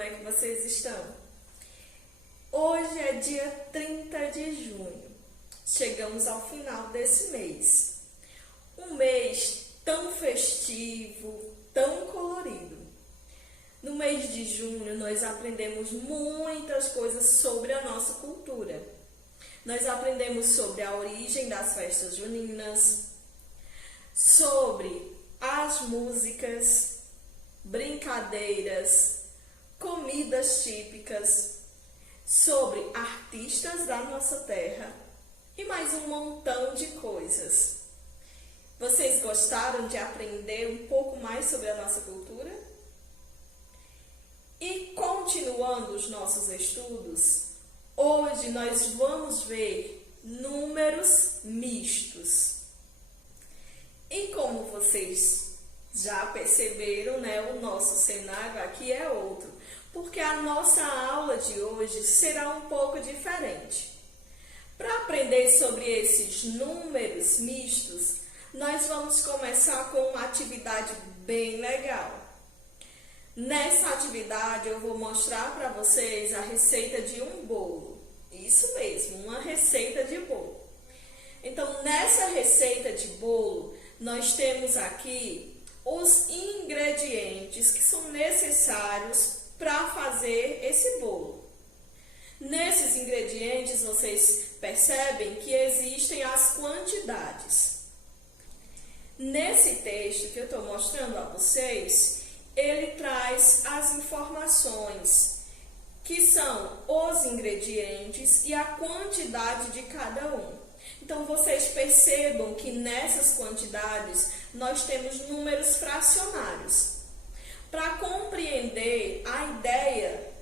como é que vocês estão? Hoje é dia 30 de junho, chegamos ao final desse mês. Um mês tão festivo, tão colorido. No mês de junho, nós aprendemos muitas coisas sobre a nossa cultura. Nós aprendemos sobre a origem das festas juninas, sobre as músicas, brincadeiras, comidas típicas, sobre artistas da nossa terra e mais um montão de coisas. Vocês gostaram de aprender um pouco mais sobre a nossa cultura? E continuando os nossos estudos, hoje nós vamos ver números mistos. E como vocês já perceberam, né, o nosso cenário aqui é outro, porque a nossa aula de hoje será um pouco diferente. Para aprender sobre esses números mistos, nós vamos começar com uma atividade bem legal. Nessa atividade eu vou mostrar para vocês a receita de um bolo. Isso mesmo, uma receita de bolo. Então, nessa receita de bolo, nós temos aqui os ingredientes que são necessários para fazer esse bolo. Nesses ingredientes, vocês percebem que existem as quantidades. Nesse texto que eu estou mostrando a vocês, ele traz as informações, que são os ingredientes e a quantidade de cada um. Então, vocês percebam que nessas quantidades nós temos números fracionários. Para compreender a ideia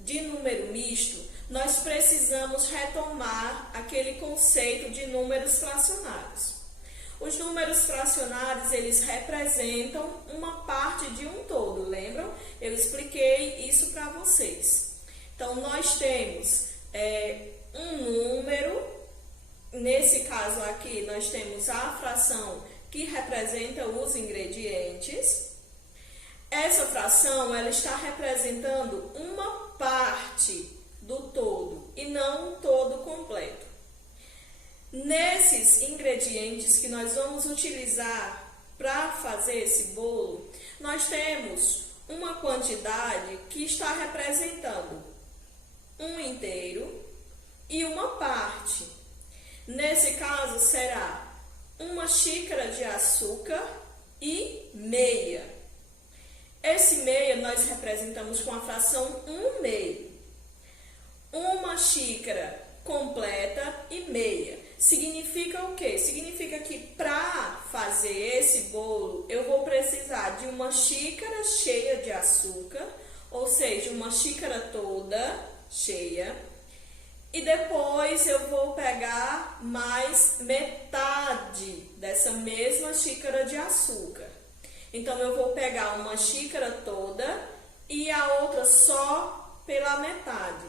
de número misto, nós precisamos retomar aquele conceito de números fracionários. Os números fracionários, eles representam uma parte de um todo, lembram? Eu expliquei isso para vocês. Então, nós temos um número. Nesse caso aqui, nós temos a fração que representa os ingredientes. Essa fração, ela está representando uma parte do todo e não um todo completo. Nesses ingredientes que nós vamos utilizar para fazer esse bolo, nós temos uma quantidade que está representando um inteiro e uma parte. Nesse caso, será uma xícara de açúcar e meia. Esse meia nós representamos com a fração 1/2. Uma xícara completa e meia. Significa o quê? Significa que para fazer esse bolo, eu vou precisar de uma xícara cheia de açúcar, ou seja, uma xícara toda cheia. E depois eu vou pegar mais metade dessa mesma xícara de açúcar. Então, eu vou pegar uma xícara toda e a outra só pela metade.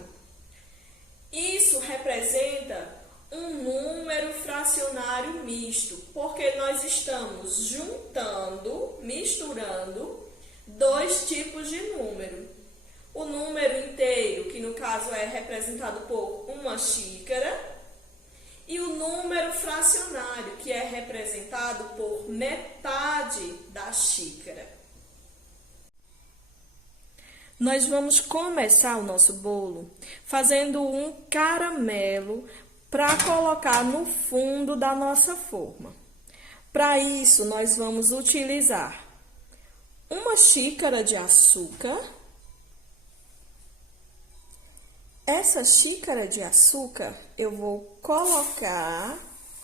Isso representa um número fracionário misto, porque nós estamos misturando dois tipos de número. O número inteiro, que no caso é representado por uma xícara, e o número fracionário, que é representado por metade da xícara. Nós vamos começar o nosso bolo fazendo um caramelo para colocar no fundo da nossa forma. Para isso, nós vamos utilizar uma xícara de açúcar. Essa xícara de açúcar eu vou colocar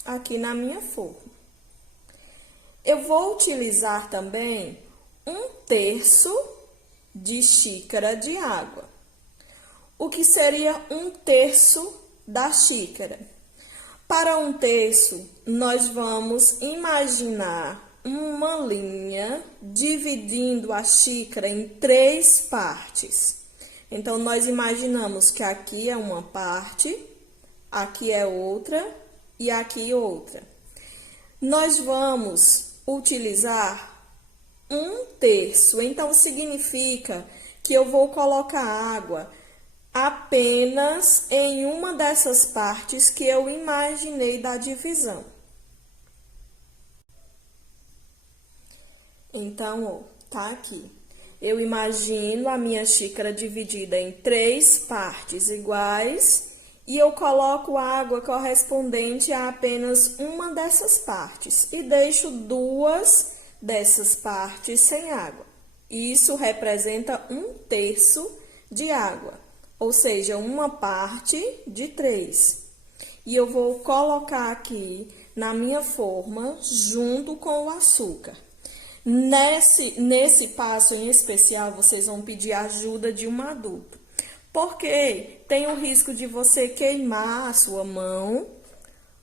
aqui na minha forma. Eu vou utilizar também 1/3 de xícara de água. O que seria 1/3 da xícara? Para 1/3, nós vamos imaginar uma linha dividindo a xícara em 3 partes. Então, nós imaginamos que aqui é uma parte, aqui é outra e aqui outra. Nós vamos utilizar 1/3, então significa que eu vou colocar água apenas em uma dessas partes que eu imaginei da divisão. Então, ó, tá aqui. Eu imagino a minha xícara dividida em 3 partes iguais e eu coloco água correspondente a apenas uma dessas partes e deixo 2 dessas partes sem água. Isso representa 1/3 de água, ou seja, uma parte de 3. E eu vou colocar aqui na minha forma junto com o açúcar. Nesse passo em especial, vocês vão pedir ajuda de um adulto, porque tem o risco de você queimar a sua mão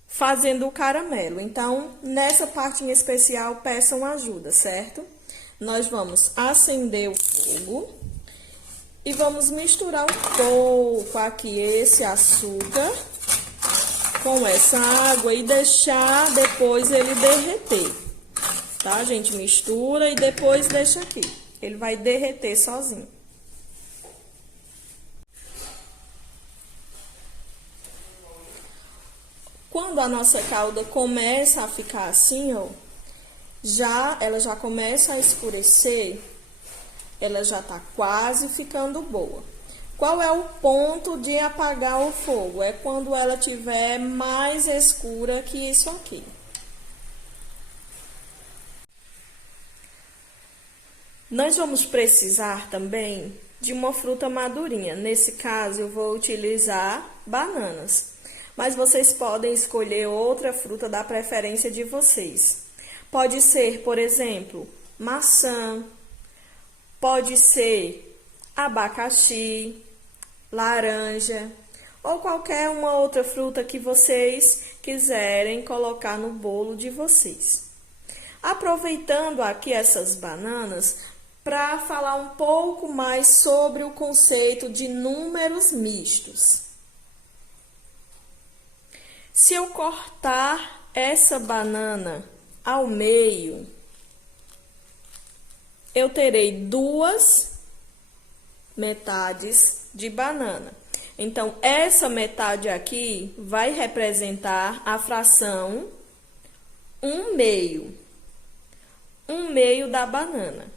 fazendo o caramelo. Então, nessa parte em especial, peçam ajuda, certo? Nós vamos acender o fogo e vamos misturar um pouco aqui esse açúcar com essa água e deixar depois ele derreter. Tá? A gente mistura e depois deixa aqui. Ele vai derreter sozinho. Quando a nossa calda começa a ficar assim, ó, ela já começa a escurecer, ela já tá quase ficando boa. Qual é o ponto de apagar o fogo? É quando ela tiver mais escura que isso aqui. Nós vamos precisar também de uma fruta madurinha. Nesse caso, eu vou utilizar bananas. Mas vocês podem escolher outra fruta da preferência de vocês. Pode ser, por exemplo, maçã, pode ser abacaxi, laranja ou qualquer uma outra fruta que vocês quiserem colocar no bolo de vocês. Aproveitando aqui essas bananas, para falar um pouco mais sobre o conceito de números mistos. Se eu cortar essa banana ao meio, eu terei 2 metades de banana. Então, essa metade aqui vai representar a fração 1/2. 1/2 da banana.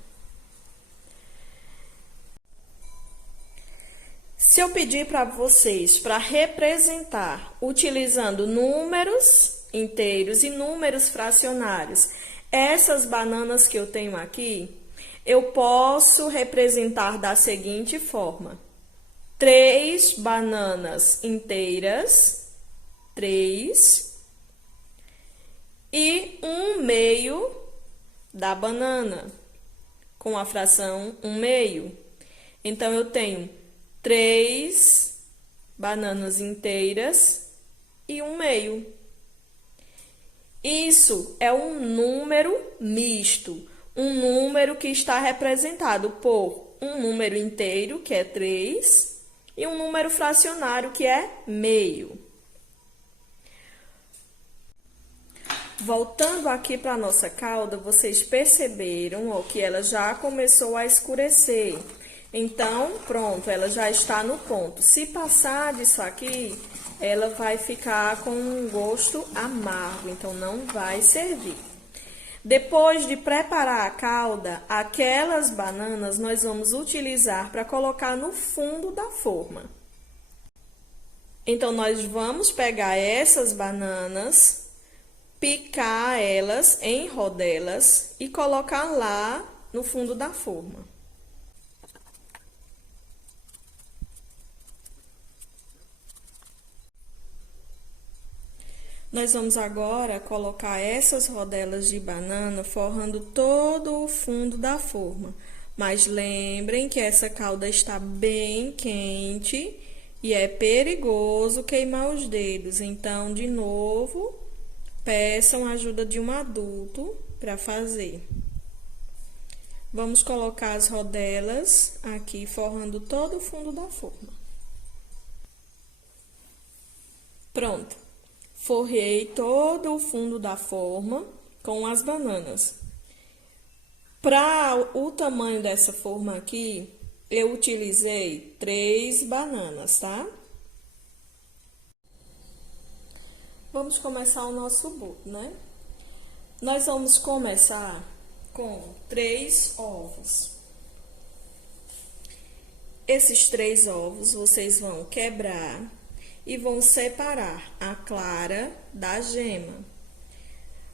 Se eu pedir para vocês para representar utilizando números inteiros e números fracionários, essas bananas que eu tenho aqui, eu posso representar da seguinte forma: 3 bananas inteiras, 3, e 1/2 da banana, com a fração 1/2. Então, eu tenho 3 bananas inteiras e 1/2. Isso é um número misto, um número que está representado por um número inteiro, que é 3, e um número fracionário, que é meio. Voltando aqui para a nossa calda, vocês perceberam, ó, que ela já começou a escurecer. Então, pronto, ela já está no ponto. Se passar disso aqui, ela vai ficar com um gosto amargo, então não vai servir. Depois de preparar a calda, aquelas bananas nós vamos utilizar para colocar no fundo da forma. Então, nós vamos pegar essas bananas, picar elas em rodelas e colocar lá no fundo da forma. Nós vamos agora colocar essas rodelas de banana forrando todo o fundo da forma. Mas lembrem que essa calda está bem quente e é perigoso queimar os dedos. Então, de novo, peçam a ajuda de um adulto para fazer. Vamos colocar as rodelas aqui forrando todo o fundo da forma. Pronto. Forrei todo o fundo da forma com as bananas. Para o tamanho dessa forma aqui, eu utilizei 3 bananas, tá? Vamos começar o nosso bolo, né? Nós vamos começar com 3 ovos. Esses 3 ovos vocês vão quebrar e vão separar a clara da gema.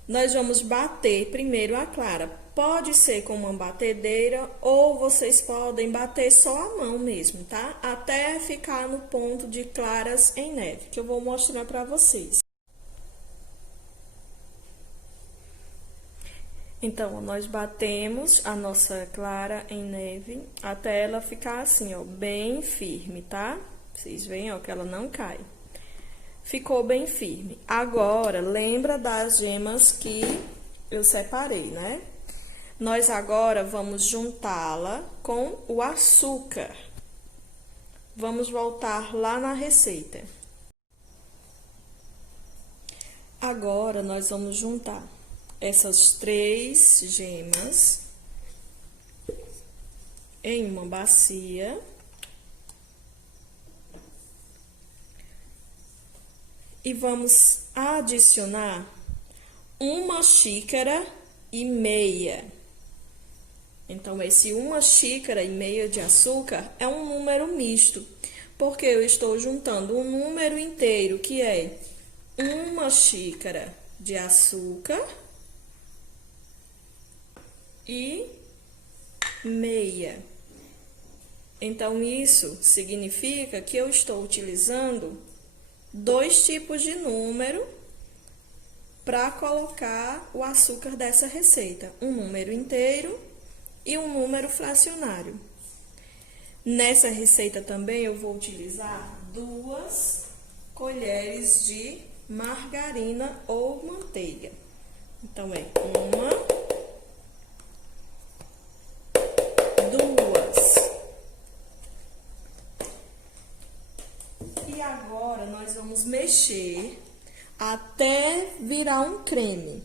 Nós vamos bater primeiro a clara. Pode ser com uma batedeira ou vocês podem bater só a mão mesmo, tá? Até ficar no ponto de claras em neve, que eu vou mostrar pra vocês. Então, nós batemos a nossa clara em neve até ela ficar assim, ó, bem firme, tá? Vocês veem, ó, que ela não cai. Ficou bem firme. Agora, lembra das gemas que eu separei, né? Nós agora vamos juntá-la com o açúcar. Vamos voltar lá na receita. Agora, nós vamos juntar essas 3 gemas em uma bacia. E vamos adicionar 1,5 xícara. Então, esse 1,5 xícara de açúcar é um número misto, porque eu estou juntando um número inteiro, que é 1 xícara de açúcar e meia. Então, isso significa que eu estou utilizando 2 tipos de número para colocar o açúcar dessa receita, um número inteiro e um número fracionário. Nessa receita também eu vou utilizar 2 colheres de margarina ou manteiga. Então, é 1, 2. E agora, nós vamos mexer até virar um creme.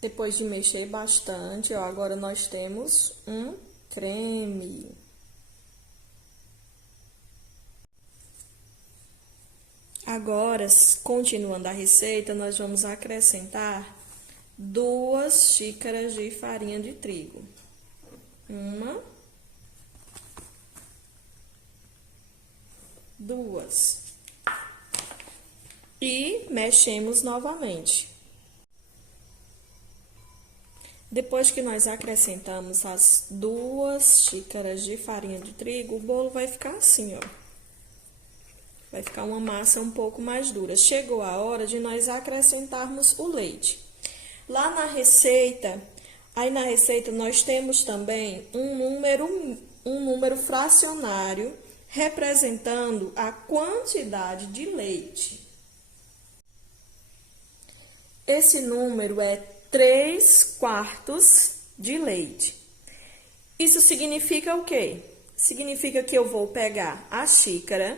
Depois de mexer bastante, ó, agora nós temos um creme. Agora, continuando a receita, nós vamos acrescentar 2 xícaras de farinha de trigo. 1, 2. E mexemos novamente. Depois que nós acrescentamos as 2 xícaras de farinha de trigo, o bolo vai ficar assim, ó. Vai ficar uma massa um pouco mais dura. Chegou a hora de nós acrescentarmos o leite. Lá na receita, nós temos também um número fracionário representando a quantidade de leite. Esse número é 3/4 de leite. Isso significa o quê? Significa que eu vou pegar a xícara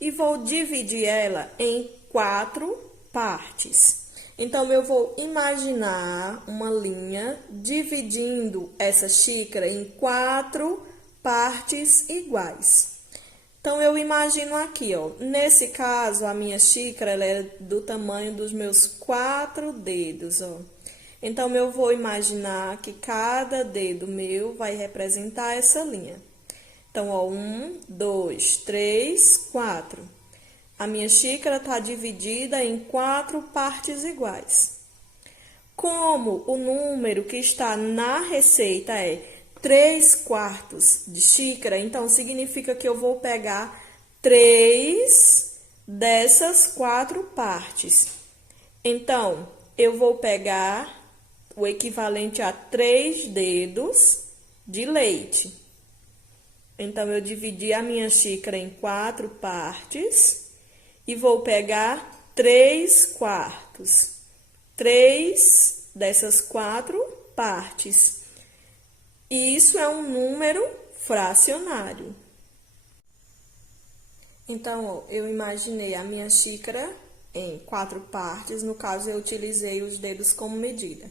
e vou dividir ela em 4 partes. Então, eu vou imaginar uma linha dividindo essa xícara em 4 partes iguais. Então, eu imagino aqui, ó, nesse caso, a minha xícara, ela é do tamanho dos meus 4 dedos, ó. Então, eu vou imaginar que cada dedo meu vai representar essa linha. Então, ó, 1, 2, 3, 4. A minha xícara está dividida em 4 partes iguais. Como o número que está na receita é 3/4 de xícara, então significa que eu vou pegar 3 dessas 4 partes. Então, eu vou pegar o equivalente a 3 dedos de leite. Então, eu dividi a minha xícara em 4 partes e vou pegar 3/4. 3 dessas 4 partes. E isso é um número fracionário. Então, ó, eu imaginei a minha xícara em 4 partes, no caso, eu utilizei os dedos como medida.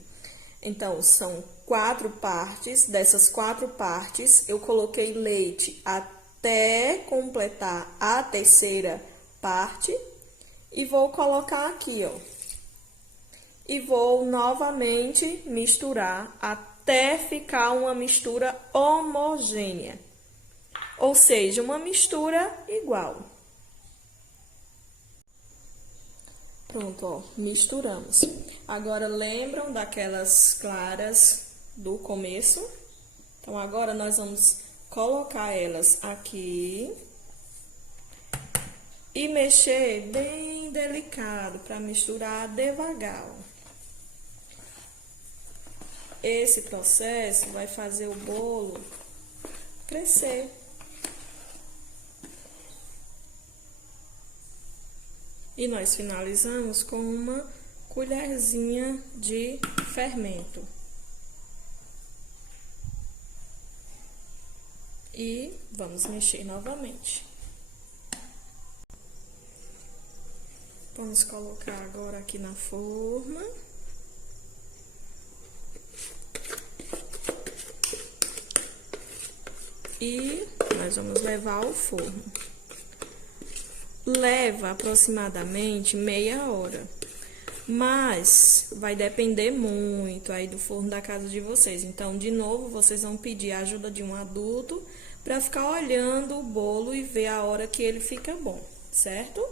Então, são 4 partes. Dessas 4 partes, eu coloquei leite até completar a terceira parte. E vou colocar aqui, ó. E vou novamente misturar até ficar uma mistura homogênea. Ou seja, uma mistura igual. Pronto, ó, misturamos. Agora, lembram daquelas claras do começo? Então, agora nós vamos colocar elas aqui e mexer bem delicado para misturar devagar. Esse processo vai fazer o bolo crescer. E nós finalizamos com uma colherzinha de fermento. E vamos mexer novamente. Vamos colocar agora aqui na forma. E nós vamos levar ao forno. Leva aproximadamente meia hora, mas vai depender muito aí do forno da casa de vocês. Então, de novo, vocês vão pedir a ajuda de um adulto para ficar olhando o bolo e ver a hora que ele fica bom, certo?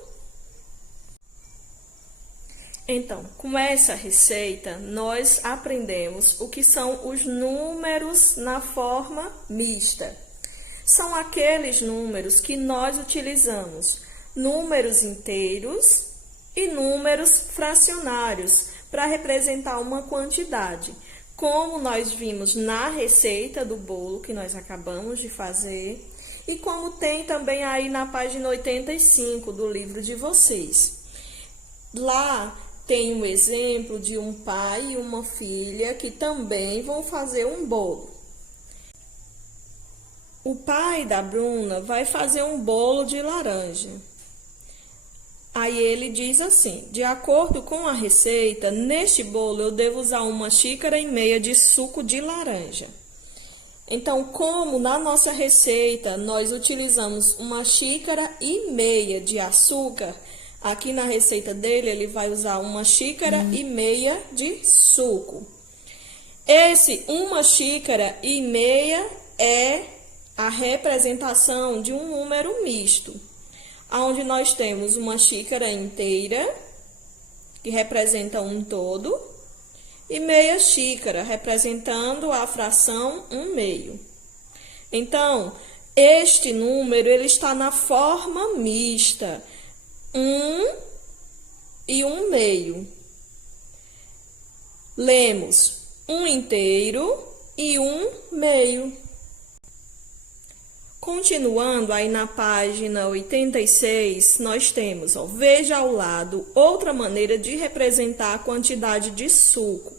Então, com essa receita, nós aprendemos o que são os números na forma mista. São aqueles números que nós utilizamos números inteiros e números fracionários para representar uma quantidade. Como nós vimos na receita do bolo que nós acabamos de fazer e como tem também aí na página 85 do livro de vocês. Lá tem um exemplo de um pai e uma filha que também vão fazer um bolo. O pai da Bruna vai fazer um bolo de laranja. Aí ele diz assim: de acordo com a receita, neste bolo eu devo usar 1,5 xícaras de suco de laranja. Então, como na nossa receita nós utilizamos 1,5 xícaras de açúcar, aqui na receita dele ele vai usar 1,5 xícaras de suco. Esse 1,5 xícaras é a representação de um número misto, onde nós temos 1 xícara inteira, que representa um todo, e meia xícara, representando a fração 1/2. Então, este número, ele está na forma mista, 1 e 1/2. Lemos 1 inteiro e 1/2. Continuando aí na página 86, nós temos, ó, veja ao lado outra maneira de representar a quantidade de suco.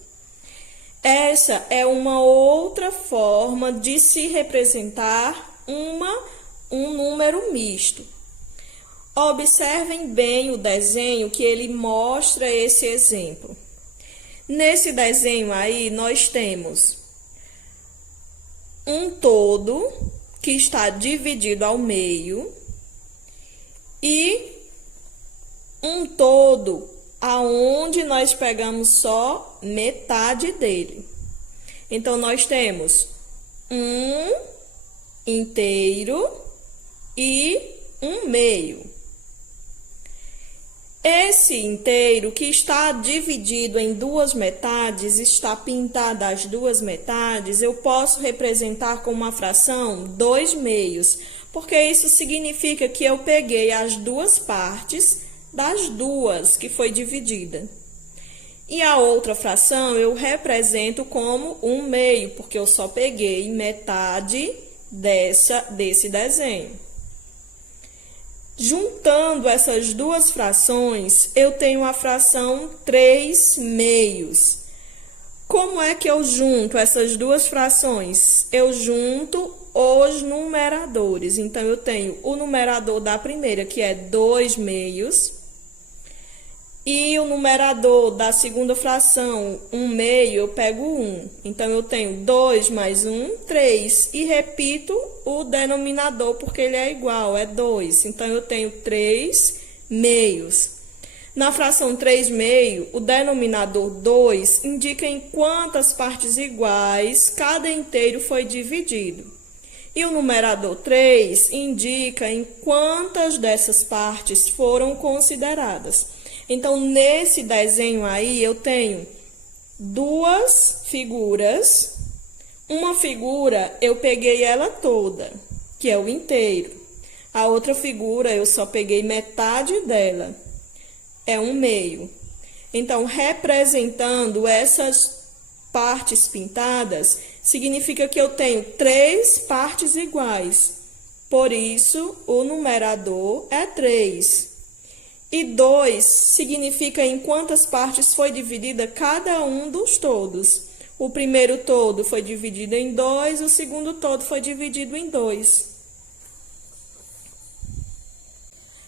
Essa é uma outra forma de se representar um número misto. Observem bem o desenho que ele mostra esse exemplo. Nesse desenho aí, nós temos um todo que está dividido ao meio e um todo aonde nós pegamos só metade dele. Então, nós temos 1 inteiro e 1/2. Esse inteiro que está dividido em 2 metades, está pintado as 2 metades, eu posso representar com uma fração 2/2, porque isso significa que eu peguei as 2 partes das 2 que foi dividida. E a outra fração eu represento como 1/2, porque eu só peguei metade desse desenho. Juntando essas 2 frações, eu tenho a fração 3/2. Como é que eu junto essas 2 frações? Eu junto os numeradores. Então, eu tenho o numerador da primeira, que é 2/2, E o numerador da segunda fração, 1/2, eu pego 1. Então, eu tenho 2 mais 1, 3. E repito o denominador, porque ele é igual, é 2. Então, eu tenho 3 meios. Na fração 3/2, o denominador 2 indica em quantas partes iguais cada inteiro foi dividido. E o numerador 3 indica em quantas dessas partes foram consideradas. Então, nesse desenho aí, eu tenho duas figuras. Uma figura, eu peguei ela toda, que é o inteiro. A outra figura, eu só peguei metade dela, é 1/2. Então, representando essas partes pintadas, significa que eu tenho 3 partes iguais. Por isso, o numerador é 3. E 2 significa em quantas partes foi dividida cada um dos todos. O primeiro todo foi dividido em 2, o segundo todo foi dividido em 2.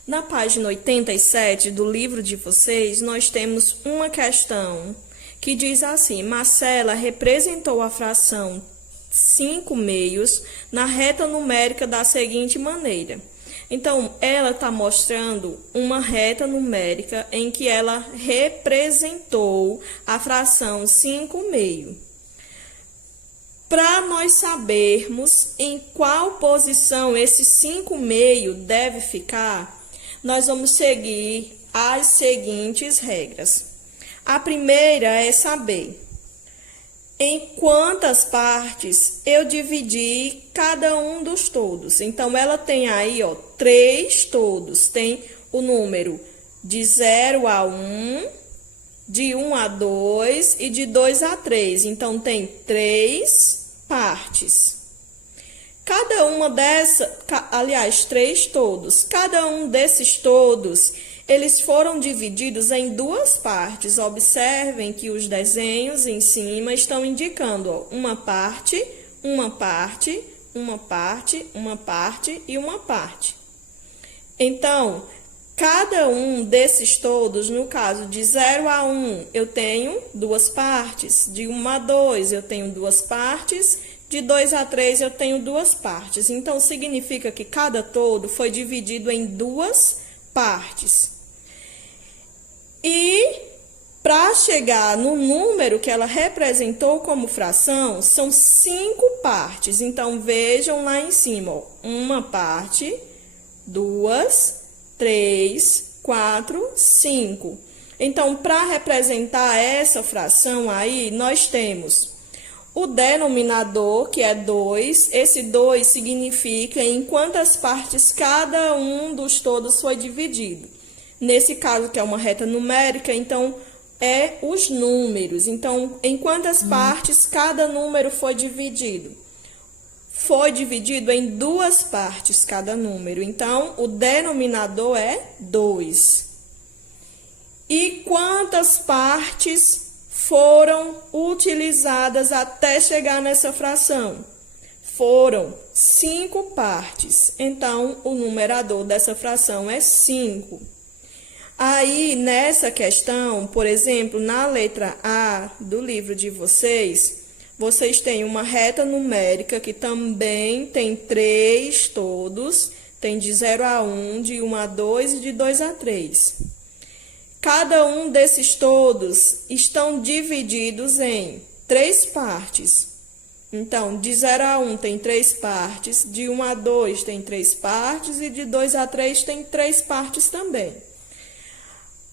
Na página 87 do livro de vocês, nós temos uma questão que diz assim: Marcela representou a fração 5/2 na reta numérica da seguinte maneira. Então, ela está mostrando uma reta numérica em que ela representou a fração 5/2. Para nós sabermos em qual posição esse 5/2 deve ficar, nós vamos seguir as seguintes regras. A primeira é saber em quantas partes eu dividi cada um dos todos. Então, ela tem aí, 3 todos. Tem o número de 0 a 1, de 1 a 2 e de 2 a 3. Então, tem 3 partes. Cada uma dessas, aliás, 3 todos. Cada um desses todos, eles foram divididos em 2 partes. Observem que os desenhos em cima estão indicando uma parte, uma parte, uma parte, uma parte e uma parte. Então, cada um desses todos, no caso de 0 a 1, eu tenho 2 partes. De 1 a 2, eu tenho 2 partes. De 2 a 3, eu tenho 2 partes. Então, significa que cada todo foi dividido em 2 partes. E, para chegar no número que ela representou como fração, são 5 partes. Então, vejam lá em cima, uma parte, 2, 3, 4, 5. Então, para representar essa fração aí, nós temos o denominador, que é 2. Esse 2 significa em quantas partes cada um dos todos foi dividido. Nesse caso, que é uma reta numérica, então, é os números. Então, em quantas partes cada número foi dividido? Foi dividido em 2 partes cada número. Então, o denominador é 2. E quantas partes foram utilizadas até chegar nessa fração? Foram 5 partes. Então, o numerador dessa fração é 5. Aí, nessa questão, por exemplo, na letra A do livro de vocês, vocês têm uma reta numérica que também tem 3 todos, tem de 0 a 1, de 1 a 2 e de 2 a 3. Cada um desses todos estão divididos em 3 partes. Então, de 0 a 1 tem 3 partes, de 1 a 2 tem 3 partes e de 2 a 3 tem 3 partes também.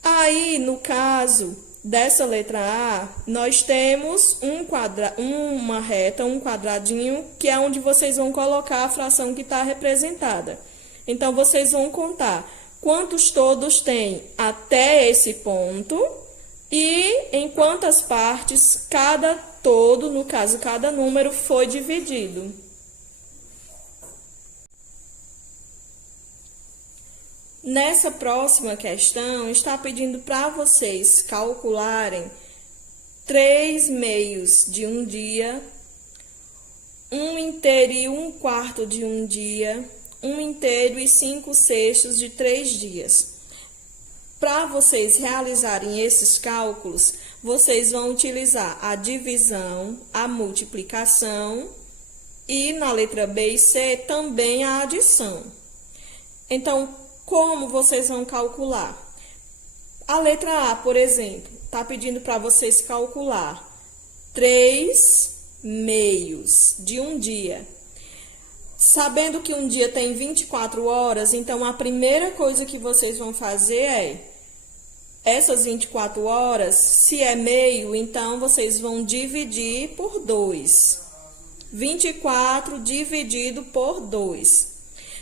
Aí, no caso dessa letra A, nós temos uma reta, um quadradinho, que é onde vocês vão colocar a fração que está representada. Então, vocês vão contar quantos todos tem até esse ponto e em quantas partes cada todo, no caso, cada número, foi dividido. Nessa próxima questão, está pedindo para vocês calcularem 3 meios de um dia, 1 inteiro e 1/4 de um dia, 1 inteiro e 5/6 de 3 dias. Para vocês realizarem esses cálculos, vocês vão utilizar a divisão, a multiplicação e na letra B e C também a adição. Então, como vocês vão calcular? A letra A, por exemplo, está pedindo para vocês calcular 3/2 de um dia. Sabendo que um dia tem 24 horas, então a primeira coisa que vocês vão fazer é, essas 24 horas, se é meio, então vocês vão dividir por 2. 24 dividido por 2.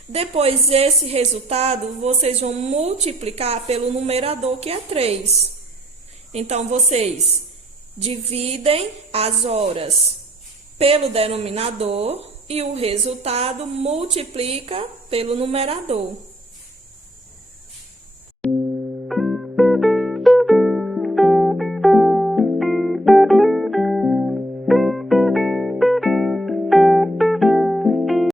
Depois, esse resultado, vocês vão multiplicar pelo numerador, que é 3. Então, vocês dividem as horas pelo denominador e o resultado multiplica pelo numerador.